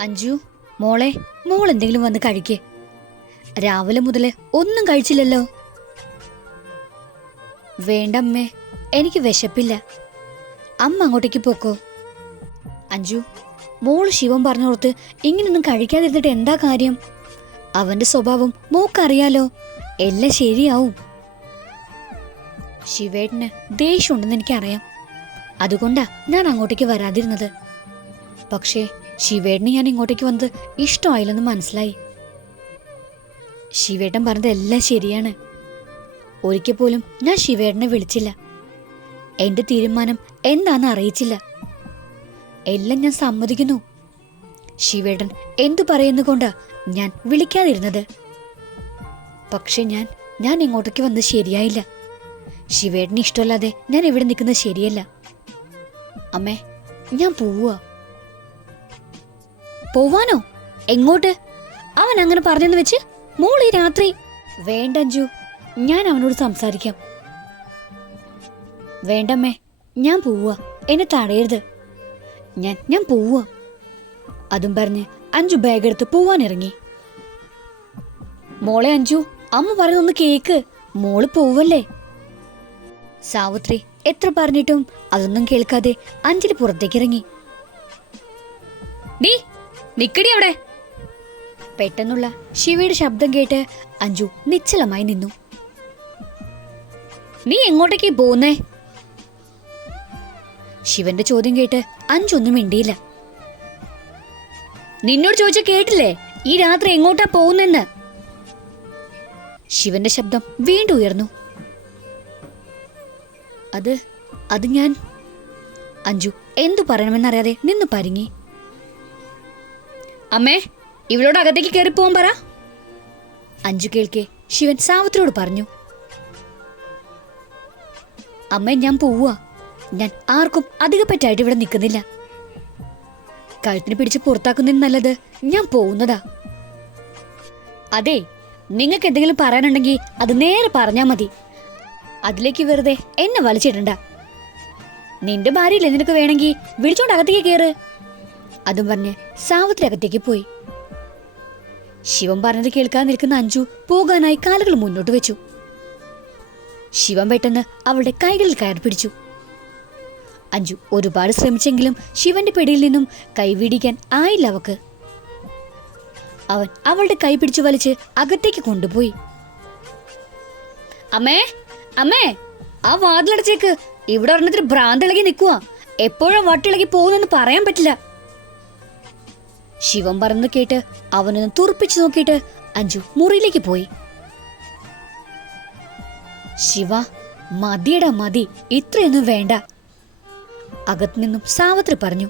അഞ്ജു, മോളെ, മോൾ എന്തെങ്കിലും വന്ന് കഴിക്കേ. രാവിലെ മുതല് ഒന്നും കഴിച്ചില്ലല്ലോ. വേണ്ടമ്മേ, എനിക്ക് വിശപ്പില്ല. അമ്മ അങ്ങോട്ടേക്ക് പോക്കോ. അഞ്ജു, മോള് ശിവൻ പറഞ്ഞോർത്ത് ഇങ്ങനൊന്നും കഴിക്കാതിരുന്നിട്ട് എന്താ കാര്യം? അവന്റെ സ്വഭാവം മോക്കറിയാലോ, എല്ലാം ശരിയാവും. ശിവേട്ടന് ദേഷ്യമുണ്ടെന്ന് എനിക്കറിയാം. അതുകൊണ്ടാ ഞാൻ അങ്ങോട്ടേക്ക് വരാതിരുന്നത്. പക്ഷേ ശിവേട്ടന് ഞാൻ ഇങ്ങോട്ടേക്ക് വന്നത് ഇഷ്ടമായില്ലെന്ന് മനസ്സിലായി. ശിവേട്ടൻ പറഞ്ഞത് എല്ലാം ശരിയാണ്. ഒരിക്കൽ പോലും ഞാൻ ശിവേട്ടനെ വിളിച്ചില്ല. എന്റെ തീരുമാനം എന്താണെന്ന് അറിയിച്ചില്ല. എല്ലാം ഞാൻ സമ്മതിക്കുന്നു. ശിവേട്ടൻ എന്തു പറയുന്നുകൊണ്ടാ ഞാൻ വിളിക്കാതിരുന്നത്. പക്ഷെ ഞാൻ ഇങ്ങോട്ടേക്ക് വന്നത് ശരിയായില്ല. ശിവേട്ടന് ഇഷ്ടമല്ലാതെ ഞാൻ ഇവിടെ നിൽക്കുന്നത് ശരിയല്ല. അമ്മേ, ഞാൻ പോവാ. പോവാനോ? എങ്ങോട്ട്? അവൻ അങ്ങനെ പറഞ്ഞെന്ന് വെച്ച് മോൾ ഈ രാത്രി? വേണ്ട അഞ്ജു, ഞാൻ അവനോട് സംസാരിക്കാം. വേണ്ടമ്മേ, ഞാൻ പോവാ. എന്നെ തടയരുത്. ഞാൻ പോവാ. അതും പറഞ്ഞ് അഞ്ജു ബാഗ് എടുത്ത് പോവാനിറങ്ങി. മോളെ അഞ്ജു, അമ്മ പറയുന്നൊന്ന് കേക്ക്. മോള് പോവല്ലേ? സാവിത്രി എത്ര പറഞ്ഞിട്ടും അതൊന്നും കേൾക്കാതെ അഞ്ജലി പുറത്തേക്കിറങ്ങി. നീ നിക്കടി അവിടെ. പെട്ടെന്നുള്ള ശിവയുടെ ശബ്ദം കേട്ട് അഞ്ജു നിശ്ചലമായി നിന്നു. നീ എങ്ങോട്ടേക്ക് പോന്നേ? ശിവന്റെ ചോദ്യം കേട്ട് അഞ്ജു ഒന്നും മിണ്ടിയില്ല. നിന്നോട് ചോദിച്ച കേട്ടില്ലേ, ഈ രാത്രി എങ്ങോട്ടാ പോകുന്നെന്ന്? ശിവന്റെ ശബ്ദം വീണ്ടും ഉയർന്നു. അത് ഞാൻ. അഞ്ജു എന്തു പറയണമെന്നറിയാതെ നിന്ന് പരിങ്ങി. അമ്മേ, ഇവളോട് അകത്തേക്ക് കയറി പോവാൻ പറ. അഞ്ജു കേൾക്കെ ശിവൻ സാവിത്രിയോട് പറഞ്ഞു. അമ്മേ, ഞാൻ പോവാ. ഞാൻ ആർക്കും അധികപ്പറ്റായിട്ട് ഇവിടെ നിൽക്കുന്നില്ല. കഴുത്തിന് പിടിച്ച് പുറത്താക്കുന്നതിന് നല്ലത് ഞാൻ പോകുന്നതാ. അതെ, നിങ്ങൾക്ക് എന്തെങ്കിലും പറയാനുണ്ടെങ്കിൽ അത് നേരെ പറഞ്ഞാ മതി. അതിലേക്ക് വെറുതെ എന്നെ വലിച്ചിടണ്ട. നിന്റെ ഭാര്യയില്ലേ നിനക്ക് വേണമെങ്കിൽ വിളിച്ചോണ്ട് അകത്തേക്ക് കയറ്. അതും പറഞ്ഞ് സാവിത്രി അകത്തേക്ക് പോയി. ശിവൻ പറഞ്ഞത് കേൾക്കാൻ നിൽക്കുന്ന അഞ്ജു പോകാനായി കാലുകൾ മുന്നോട്ട് വെച്ചു. ശിവൻ പെട്ടെന്ന് അവളുടെ കൈകളിൽ കയറി പിടിച്ചു. അഞ്ജു ഒരുപാട് ശ്രമിച്ചെങ്കിലും ശിവന്റെ പിടിയിൽ നിന്നും കൈവിടിക്കാൻ ആയില്ല അവക്ക്. അവൻ അവളുടെ കൈ പിടിച്ചു വലിച്ച് അകത്തേക്ക് കൊണ്ടുപോയി. അമ്മേ, അമ്മേ, ആ വാതിലടച്ചേക്ക്. ഇവിടെ ഒരെണ്ണത്തിന് ഭ്രാന്തിളകി നിൽക്കുവാ. എപ്പോഴാ വട്ടിളകി പോകുന്നെന്ന് പറയാൻ പറ്റില്ല. ശിവൻ പറഞ്ഞത് കേട്ട് അവനൊന്ന് തുറപ്പിച്ചു നോക്കിയിട്ട് അഞ്ജു മുറിയിലേക്ക് പോയി. ശിവ, മതിയടാ മതി, ഇത്രയൊന്നും വേണ്ട. അകത്തു നിന്നും സാവിത്രി പറഞ്ഞു.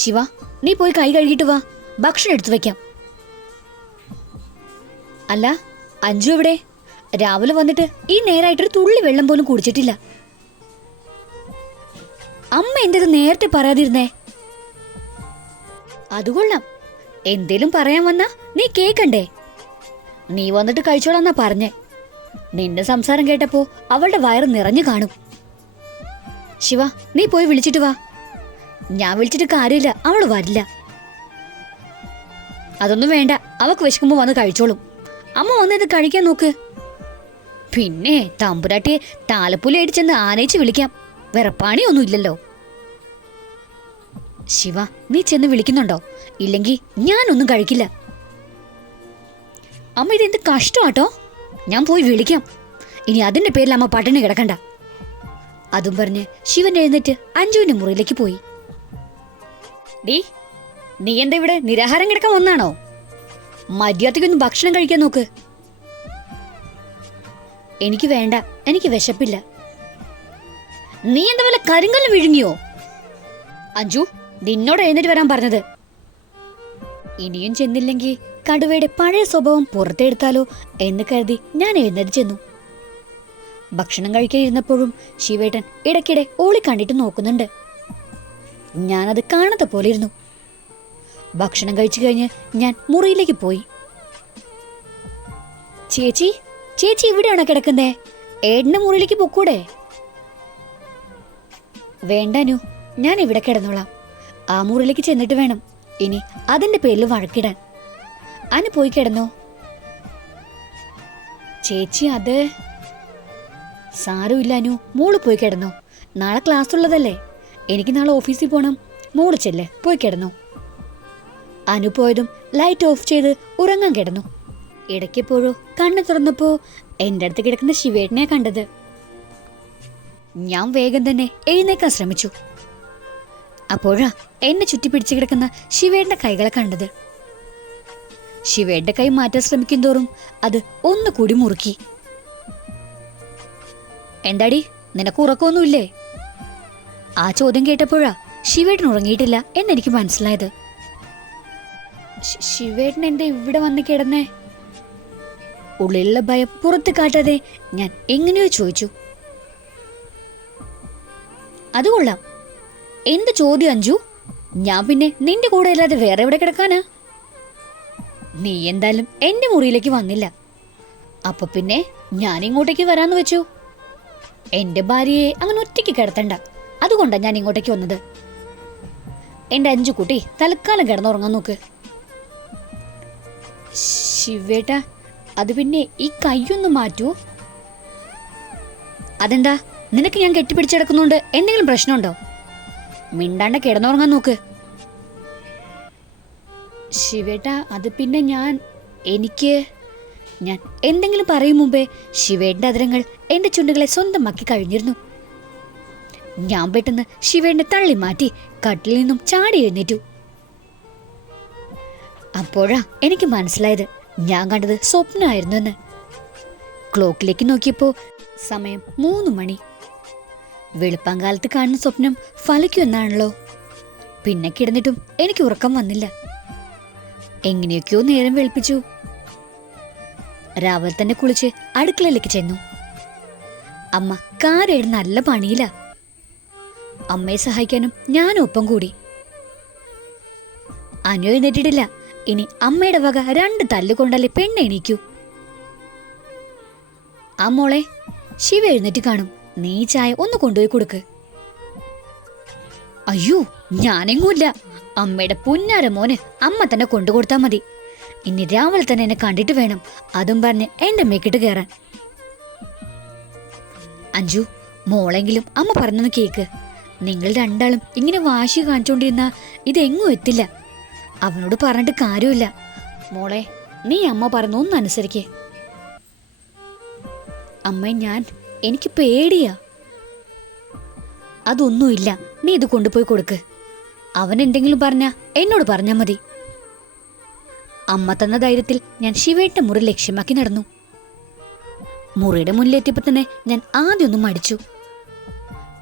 ശിവ, നീ പോയി കൈ കഴുകിയിട്ട് വാ, ഭക്ഷണം എടുത്തു വെക്കാം. അല്ല, അഞ്ജു എവിടെ? രാവിലെ വന്നിട്ട് ഈ നേരായിട്ടൊരു തുള്ളി വെള്ളം പോലും കുടിച്ചിട്ടില്ല. അമ്മ എന്തത് നേരത്തെ പറയാതിരുന്നേ? അതുകൊള്ളാം. എന്തേലും പറയാൻ വന്നാ നീ കേക്കണ്ടേ? നീ വന്നിട്ട് കഴിച്ചോളാന്നാ പറഞ്ഞേ. നിന്റെ സംസാരം കേട്ടപ്പോ അവളുടെ വയറ് നിറഞ്ഞു കാണും. ശിവ, നീ പോയി വിളിച്ചിട്ട് വാ. ഞാൻ വിളിച്ചിട്ട് കാര്യമില്ല, അവള് വരില്ല. അതൊന്നും വേണ്ട, അവക്ക് വിശക്കുമ്പോ വന്ന് കഴിച്ചോളും. അമ്മ വന്നിട്ട് കഴിക്കാൻ നോക്ക്. പിന്നെ തമ്പുരാട്ടിയെ താലപ്പൂലി അടിച്ചെന്ന് ആനയിച്ച് വിളിക്കാം. വേറെ പണിയൊന്നും ഇല്ലല്ലോ. ശിവ, നീ ചെന്ന് വിളിക്കുന്നുണ്ടോ? ഇല്ലെങ്കിൽ ഞാനൊന്നും കഴിക്കില്ല. അമ്മ, ഇതെന്ത് കഷ്ടമാട്ടോ. ഞാൻ പോയി വിളിക്കാം. ഇനി അതിന്റെ പേരിൽ അമ്മ പട്ടിണി കിടക്കണ്ട. അതും പറഞ്ഞ് ശിവൻ എഴുന്നേറ്റ് അഞ്ജുവിന്റെ മുറിയിലേക്ക് പോയി. നീ എന്താ ഇവിടെ നിരാഹാരം കിടക്കാൻ വന്നാണോ? മര്യാദയ്ക്കൊന്ന് ഭക്ഷണം കഴിക്കാൻ നോക്ക്. എനിക്ക് വേണ്ട, എനിക്ക് വിശപ്പില്ല. നീ എന്താ വല്ല കരിങ്കല്ലും വിഴുങ്ങിയോ? അഞ്ജു, നിന്നോട് എഴുന്നേറ്റ് വരാൻ പറഞ്ഞത്. ഇനിയും ചെന്നില്ലെങ്കിൽ കടുവയുടെ പഴയ സ്വഭാവം പുറത്തെടുത്താലോ എന്ന് കരുതി ഞാൻ എഴുന്നേറ്റ് ചെന്നു. ഭക്ഷണം കഴിക്കാൻ ഇരുന്നപ്പോഴും ശിവേട്ടൻ ഇടയ്ക്കിടെ ഓളി കണ്ടിട്ട് നോക്കുന്നുണ്ട്. ഞാനത് കാണാത്ത പോലെ ഇരുന്നു. ഭക്ഷണം കഴിച്ചു കഴിഞ്ഞ് ഞാൻ മുറിയിലേക്ക് പോയി. ചേച്ചി, ചേച്ചി ഇവിടെയാണോ കിടക്കുന്നേ? ഏട്ടന്റെ മുറിയിലേക്ക് പൊക്കൂടെ? വേണ്ടനു, ഞാൻ ഇവിടെ കിടന്നോളാം. ആ മുറിയിലേക്ക് ചെന്നിട്ട് വേണം ഇനി അതിന്റെ പേരിൽ വഴക്കിടാൻ. അനു പോയി കിടന്നോ? ചേച്ചി അത് സാരമില്ല അനു, മോള് പോയി കിടന്നോ. നാളെ ക്ലാസ് ഉള്ളതല്ലേ, എനിക്ക് നാളെ ഓഫീസിൽ പോകണം. മോള് ചെല്ലേ, പോയി കിടന്നോ. അനു പോയതും ലൈറ്റ് ഓഫ് ചെയ്ത് ഉറങ്ങാൻ കിടന്നു. ഇടയ്ക്കെപ്പോഴോ കണ്ണു തുറന്നപ്പോ എൻ്റെ അടുത്ത് കിടക്കുന്ന ശിവേട്ടനെ കണ്ടത്. ഞാൻ വേഗം തന്നെ എഴുന്നേക്കാൻ ശ്രമിച്ചു. അപ്പോഴാ എന്നെ ചുറ്റിപ്പിടിച്ച് കിടക്കുന്ന ശിവേട്ടന്റെ കൈകളെ കണ്ടത്. ശിവേട്ടന്റെ കൈ മാറ്റാൻ ശ്രമിക്കും തോറും അത് ഒന്നുകൂടി മുറുക്കി. എന്താടി, നിനക്ക് ഉറക്കമൊന്നുമില്ലേ? ആ ചോദ്യം കേട്ടപ്പോഴാ ശിവേട്ടൻ ഉറങ്ങിയിട്ടില്ല എന്നെനിക്ക് മനസ്സിലായത്. ശിവേട്ടൻ എന്താ ഇവിടെ വന്ന് കിടന്നേ? ഉള്ളിലുള്ള ഭയം പുറത്ത് കാട്ടാതെ ഞാൻ എങ്ങനെയോ ചോദിച്ചു. അതുകൊള്ളാം, എന്ത് ചോദ്യം അഞ്ജു? ഞാൻ പിന്നെ നിന്റെ കൂടെ അല്ലാതെ വേറെ എവിടെ കിടക്കാനാ? നീ എന്തായാലും എന്റെ മുറിയിലേക്ക് വന്നില്ല, അപ്പൊ പിന്നെ ഞാൻ ഇങ്ങോട്ടേക്ക് വരാന്ന് വെച്ചു. എന്റെ ഭാര്യയെ അങ്ങനെ ഒറ്റയ്ക്ക് കിടത്തണ്ട, അതുകൊണ്ടാ ഞാൻ ഇങ്ങോട്ടേക്ക് വന്നത്. എന്റെ അഞ്ജു കുട്ടി തൽക്കാലം കിടന്നുറങ്ങാൻ നോക്ക്. ശിവേട്ട, അത് പിന്നെ ഈ കൈയൊന്ന് മാറ്റൂ. അതെന്താ, നിനക്ക് ഞാൻ കെട്ടിപ്പിടിച്ചെടുക്കുന്നോണ്ട് എന്തെങ്കിലും പ്രശ്നമുണ്ടോ? മിണ്ടാണ്ട കിടന്നുറങ്ങാൻ നോക്ക്. ശിവേട്ട, അത് പിന്നെ ഞാൻ എന്തെങ്കിലും പറയും മുമ്പേ ശിവേട്ടന്റെ അതിരങ്ങൾ എന്റെ ചുണ്ടുകളെ സ്വന്തമാക്കി കഴിഞ്ഞിരുന്നു. ഞാൻ പെട്ടെന്ന് ശിവേട്ടനെ തള്ളി മാറ്റി കട്ടിലിൽ നിന്നും ചാടി എഴുന്നേറ്റു. അപ്പോഴാ എനിക്ക് മനസ്സിലായത് ഞാൻ കണ്ടത് സ്വപ്നമായിരുന്നു എന്ന്. ക്ലോക്കിലേക്ക് നോക്കിയപ്പോ സമയം 3 മണി. വെളുപ്പാങ്കാലത്ത് കാണുന്ന സ്വപ്നം ഫലിക്കുമെന്നാണല്ലോ. പിന്നെ കിടന്നിട്ടും എനിക്ക് ഉറക്കം വന്നില്ല. എങ്ങനെയൊക്കെയോ നേരം വെളുപ്പിച്ചു. രാവിലെ തന്നെ കുളിച്ച് അടുക്കളയിലേക്ക് ചെന്നു. അമ്മ കാരയുടെ നല്ല പണിയില്ല. അമ്മയെ സഹായിക്കാനും ഞാനും ഒപ്പം കൂടി. അനു എഴുന്നേറ്റിട്ടില്ല. ഇനി അമ്മയുടെ വക 2 തല്ലുകൊണ്ടല്ലേ പെണ്ണെണീക്കൂ. ആ മോളെ, ശിവ എഴുന്നേറ്റ് കാണും, നീ ചായ ഒന്ന് കൊണ്ടുപോയി കൊടുക്ക്. അയ്യോ, ഞാനെങ്ങൂല്ല. അമ്മയുടെ പുന്നാര മോന് അമ്മ തന്നെ കൊണ്ടുകൊടുത്താ മതി. ഇനി രാവിലെ തന്നെ എന്നെ കണ്ടിട്ട് വേണം അതും പറഞ്ഞ് എന്റെ മേക്കിട്ട് കയറാൻ. അഞ്ജു, മോളെങ്കിലും അമ്മ പറഞ്ഞൊന്ന് കേക്ക്. നിങ്ങൾ രണ്ടാളും ഇങ്ങനെ വാശി കാണിച്ചോണ്ടിരുന്ന ഇതെങ്ങും എത്തില്ല. അവനോട് പറഞ്ഞിട്ട് കാര്യമില്ല. മോളെ, നീ അമ്മ പറഞ്ഞ ഒന്ന് അനുസരിക്കേ. അമ്മ, എനിക്ക് പേടിയാ. അതൊന്നുമില്ല, നീ ഇത് കൊണ്ടുപോയി കൊടുക്ക്. അവൻ എന്തെങ്കിലും പറഞ്ഞാ എന്നോട് പറഞ്ഞാ മതി. അമ്മ തന്ന ധൈര്യത്തിൽ ഞാൻ ശിവേട്ട മുറി ലക്ഷ്യമാക്കി നടന്നു. മുറിയുടെ മുന്നിലെത്തിയപ്പോ തന്നെ ഞാൻ ആദ്യമൊന്നും മടിച്ചു.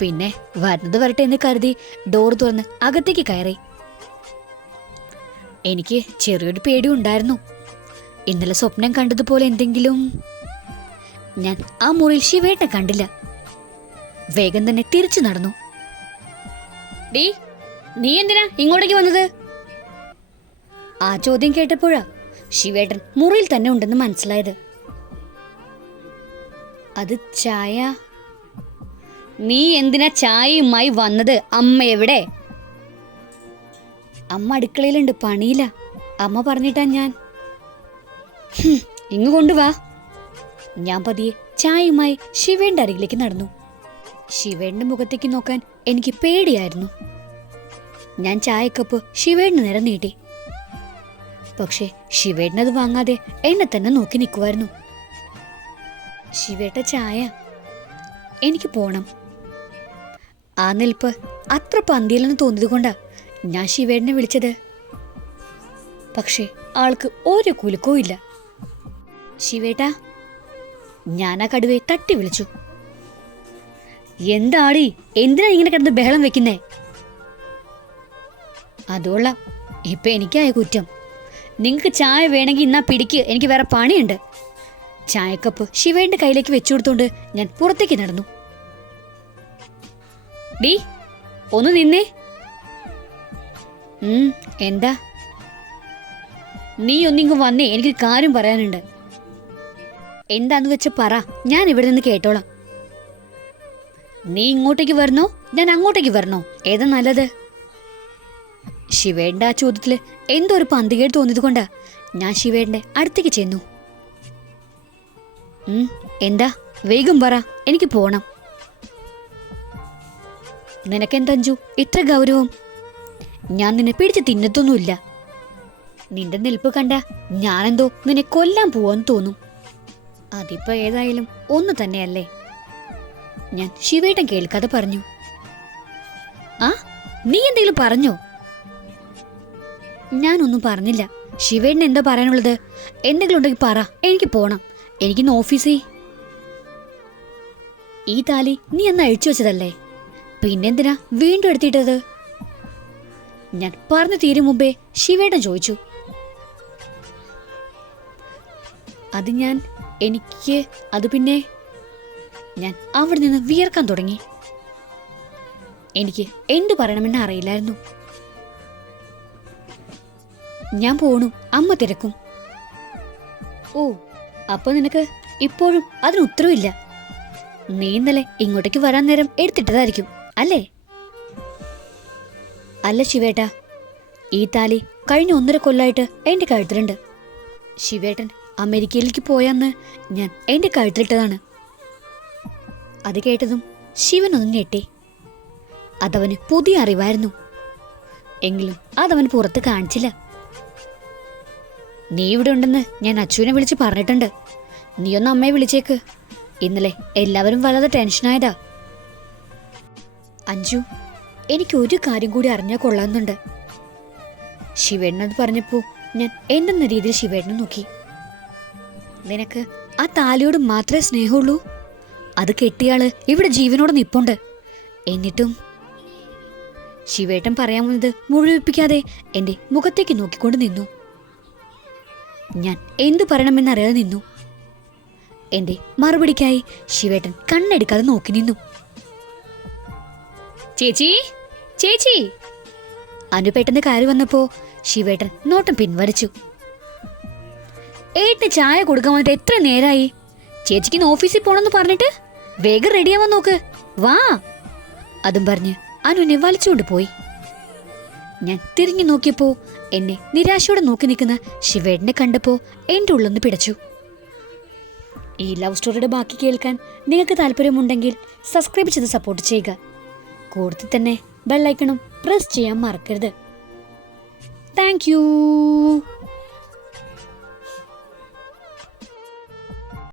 പിന്നെ വരുന്നത് വരട്ടെ എന്ന് കരുതി ഡോർ തുറന്ന് അകത്തേക്ക് കയറി. എനിക്ക് ചെറിയൊരു പേടി ഉണ്ടായിരുന്നു. ഇന്നലെ സ്വപ്നം കണ്ടതുപോലെ എന്തെങ്കിലും. ഞാൻ ആ മുറിയിൽ ശിവേട്ടനെ കണ്ടില്ല. വേഗം തന്നെ തിരിച്ചു നടന്നു. ഡീ, നീ എന്തിനാ ഇങ്ങോട്ടേക്ക് വന്നത്? ആ ചോദ്യം കേട്ടപ്പോഴാ ശിവേട്ടൻ മുറിയിൽ തന്നെ ഉണ്ടെന്ന് മനസ്സിലായത്. അത് ചായ. നീ എന്തിനാ ചായയുമായി വന്നത്? അമ്മ എവിടെ? അമ്മ അടുക്കളയിലുണ്ട്, പണിയില്ല. അമ്മ പറഞ്ഞിട്ടാ ഞാൻ. ഇങ്ങ് കൊണ്ടുവാ. ഞാൻ പതിയെ ചായയുമായി ശിവേന്റെ അരികിലേക്ക് നടന്നു. ശിവേന്റെ മുഖത്തേക്ക് നോക്കാൻ എനിക്ക് പേടിയായിരുന്നു. ഞാൻ ചായക്കപ്പ് ശിവേടിന് നേരെ നീട്ടി. പക്ഷെ ശിവേട്ടനത് വാങ്ങാതെ എന്നെ തന്നെ നോക്കി നിൽക്കുമായിരുന്നു. ശിവേട്ട, ചായ. എനിക്ക് പോണം. ആ നിൽപ്പ് അത്ര പന്തിയിലെന്ന് തോന്നിയത് കൊണ്ടാ ഞാൻ ശിവേട്ടനെ വിളിച്ചത്. പക്ഷെ ആൾക്ക് ഒരു കുലുക്കവും ഇല്ല. ശിവേട്ടാ, ഞാൻ ആ കടുവയെ തട്ടി വിളിച്ചു. എന്താടി, എന്തിനാ ഇങ്ങനെ കിടന്ന് ബഹളം വെക്കുന്നേ? അതുകൊള്ള, ഇപ്പൊ എനിക്കായ കുറ്റം. നിങ്ങൾക്ക് ചായ വേണമെങ്കിൽ ഇന്നാ പിടിക്ക്, എനിക്ക് വേറെ പണിയുണ്ട്. ചായക്കപ്പ് ശിവേന്റെ കയ്യിലേക്ക് വെച്ചു കൊടുത്തോണ്ട് ഞാൻ പുറത്തേക്ക് നടന്നു. ഡീ, ഒന്ന് നിന്നേ. എന്താ? നീ ഒന്നിങ്ങ് വന്നേ, എനിക്ക് കാര്യം പറയാനുണ്ട്. എന്താന്ന് വെച്ച് പറ, ഞാൻ ഇവിടെ നിന്ന് കേട്ടോളാം. നീ ഇങ്ങോട്ടേക്ക് വരണോ, ഞാൻ അങ്ങോട്ടേക്ക് വരണോ? ഏതാ നല്ലത്? ശിവേട്ടൻ്റെ ആ ചോദ്യത്തില് എന്തോ ഒരു പന്തികേട് തോന്നിയത് കൊണ്ടാ ഞാൻ ശിവേട്ടൻ്റെ അടുത്തേക്ക് ചെന്നു. എന്താ, വേഗം പറ, എനിക്ക് പോണം. നിനക്കെന്തഞ്ചു ഇത്ര ഗൗരവം? ഞാൻ നിന്നെ പിടിച്ച് തിന്നത്തൊന്നുമില്ല. നിന്റെ നിൽപ്പ് കണ്ട ഞാനെന്തോ നിന്നെ കൊല്ലാൻ പോവാന്ന് തോന്നും. അതിപ്പോ ഏതായാലും ഒന്ന് തന്നെയല്ലേ, ഞാൻ ശിവേട്ടൻ കേൾക്കാതെ പറഞ്ഞു. ആ, നീ എന്തെങ്കിലും പറഞ്ഞോ? ഞാനൊന്നും പറഞ്ഞില്ല. ശിവേട്ടൻ എന്താ പറയാനുള്ളത്? എന്തെങ്കിലും ഉണ്ടെങ്കിൽ പറ, എനിക്ക് പോണം. എനിക്കിന്ന് ഓഫീസിൽ. ഈ താലി നീ അന്ന് അഴിച്ചു വെച്ചതല്ലേ, പിന്നെന്തിനാ വീണ്ടും എടുത്തിട്ടത്? ഞാൻ പറഞ്ഞു തീരും മുമ്പേ ശിവേട്ടൻ ചോദിച്ചു. അത് പിന്നെ ഞാൻ അവിടെ നിന്ന് വിയർക്കാൻ തുടങ്ങി. എനിക്ക് എന്തു പറയണമെന്ന് അറിയില്ലായിരുന്നു. ഞാൻ പോണു, അമ്മ തിരക്കും. ഓ, അപ്പൊ നിനക്ക് ഇപ്പോഴും അതിന് ഉത്തരവില്ല. നീ ഇന്നലെ ഇങ്ങോട്ടേക്ക് വരാൻ നേരം എടുത്തിട്ടതായിരിക്കും അല്ലേ? അല്ല ശിവേട്ടാ, ഈ താലി കഴിഞ്ഞ 1.5 കൊല്ലമായിട്ട് എന്റെ കഴുത്തിലുണ്ട്. ശിവേട്ടൻ അമേരിക്കയിലേക്ക് പോയാന്ന് ഞാൻ എന്റെ കഴുത്തിലിട്ടതാണ്. അത് കേട്ടതും ശിവനൊന്നും ഞെട്ടി. അതവന് പുതിയ അറിവായിരുന്നു. എങ്കിലും അതവൻ പുറത്ത് കാണിച്ചില്ല. നീ ഇവിടെ ഉണ്ടെന്ന് ഞാൻ അച്ചുവിനെ വിളിച്ച് പറഞ്ഞിട്ടുണ്ട്. നീ ഒന്ന് അമ്മയെ വിളിച്ചേക്ക്. ഇന്നലെ എല്ലാവരും വല്ലാതെ ടെൻഷനായതാ. അഞ്ജു, എനിക്ക് ഒരു കാര്യം കൂടി അറിഞ്ഞാൽ കൊള്ളാമെന്നുണ്ട്. ശിവേട്ടനത് പറഞ്ഞപ്പോ ഞാൻ എന്തെന്ന രീതിയിൽ ശിവേട്ടനെ നോക്കി. നിനക്ക് ആ താലിയോട് മാത്രമേ സ്നേഹമുള്ളൂ? അത് കെട്ടിയാള് ഇവിടെ ജീവനോട് നിപ്പുണ്ട്. എന്നിട്ടും ശിവേട്ടൻ പറയാമെന്നത് മുഴുവിപ്പിക്കാതെ എന്റെ മുഖത്തേക്ക് നോക്കിക്കൊണ്ട് നിന്നു. ഞാൻ എന്തു പറയണമെന്നറിയാതെ നിന്നു. എന്റെ മറുപടിക്കായി ശിവേട്ടൻ കണ്ണെടുക്കാതെ നോക്കി നിന്നു. ചേച്ചി, ചേച്ചി! അനു പെട്ടെന്ന് കയറി വന്നപ്പോ ശിവേട്ടൻ നോട്ടം പിൻവലിച്ചു. ഏട്ടന് ചായ കൊടുക്കാൻ വന്നിട്ട് എത്ര നേരായി? ചേച്ചിക്ക് ഓഫീസിൽ പോണെന്ന് പറഞ്ഞിട്ട് വേഗം റെഡിയാവാൻ നോക്ക്, വാ. അതും പറഞ്ഞ് അനുവിനെ വലിച്ചുകൊണ്ട് പോയി. ഞാൻ തിരിഞ്ഞു നോക്കിയപ്പോ എന്നെ നിരാശയോടെ നോക്കി നിൽക്കുന്ന ശിവേട്ടനെ കണ്ടപ്പോ എന്റെ ഉള്ളൊന്ന് പിടച്ചു. ഈ ലവ് സ്റ്റോറിയുടെ ബാക്കി കേൾക്കാൻ നിങ്ങൾക്ക് താല്പര്യമുണ്ടെങ്കിൽ സബ്സ്ക്രൈബ് ചെയ്ത് സപ്പോർട്ട് ചെയ്യുക. കൂടുതൽ തന്നെ ബെല്ലൈക്കണും പ്രസ് ചെയ്യാൻ മറക്കരുത്. Thank you.